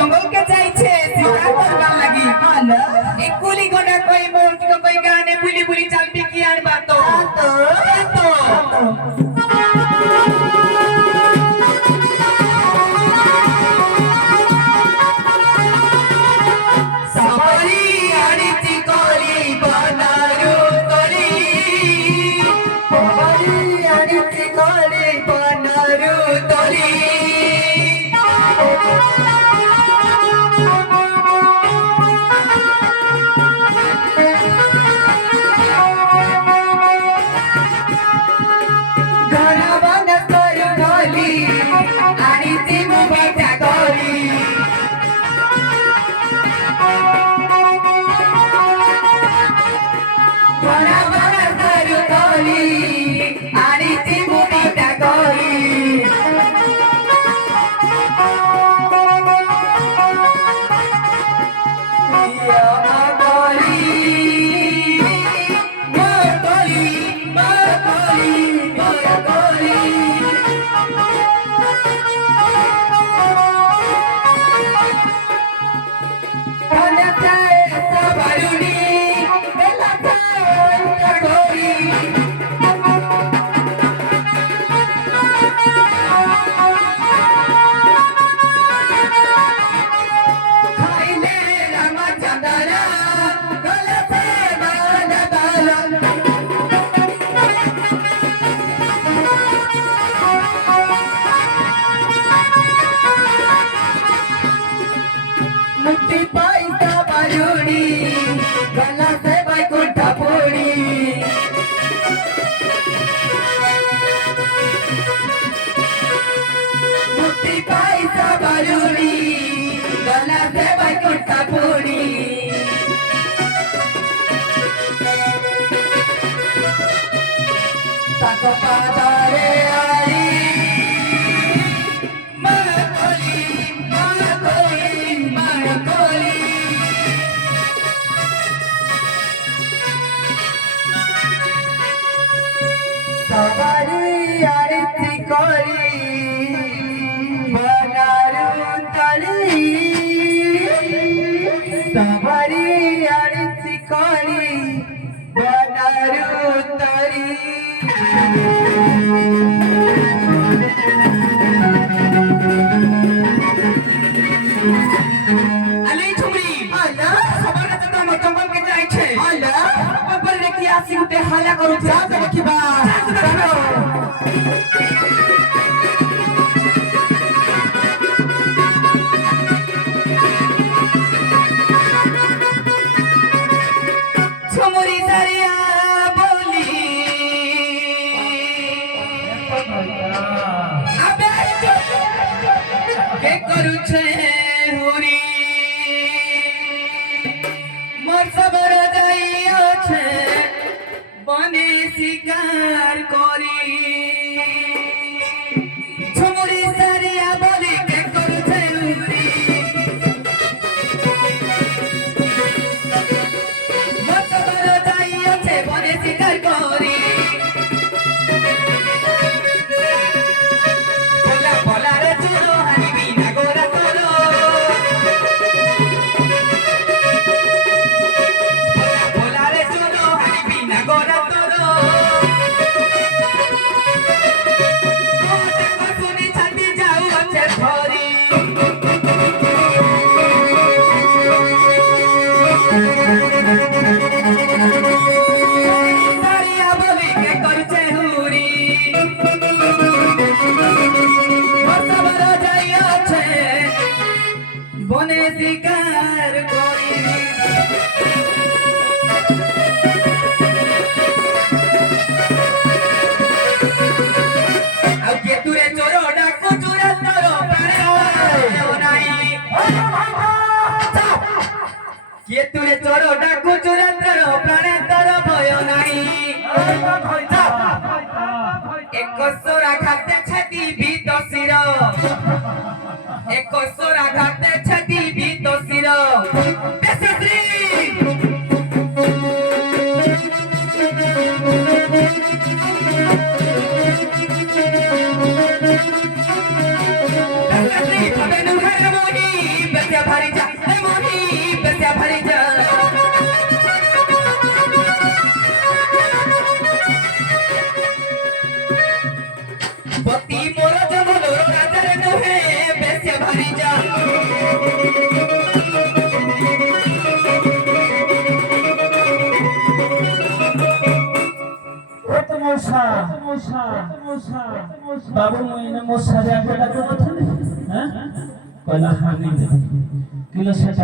জঙ্গলকে চাইছে শিকার করবার লাগি হ্যালো এক কুলি গোটা কই মোটিকে কই গানে বুলি বুলি চালবি কি আর বাতো তো সবারি আড়িতি করি বনারু করি সবারি আড়িতি করি বনারু তরি হালা করু যা দেখিবা ছমুরি সারিয়া বলি আবে কে করুছে হুরি মোর সবর যাইছে বনে শিকার করি ছমুরি সারিয়া বলি কে করুছে হুরি মোর সবর যাইছে বনে শিকার করি বলা বলা রে চুরো হারিবি না গোরা তোরো বলা রে চুরো হারিবি না গোরা তোরো দেখো শুনি ছাতি যাও আছে ধরি সারিয়া বলি কে করছে হুরি সবর যাইছে বনে শিকার করি ଆଉ କିଏ ତୁରେ ଚୋର ଡାକୁ ଚୋର ତୋର ପ୍ରାଣ ନାହିଁ କିଏ ତୁରେ ଚୋର ଡାକୁ ଚୋର ତୋର ପ୍ରାଣ ତୋର ଭୟ ନାହିଁ ଏକ ସୋରା ଖାତେ ଛାତି ଭିତ ଶିର ଏକ ସୋରା ଖାତେ ଛାତି ଭିତ ଶିର ଦେଶଶ୍ରୀ মশা বাবু মশা একটা কথা হ্যাঁ কয়লা হানি কিলো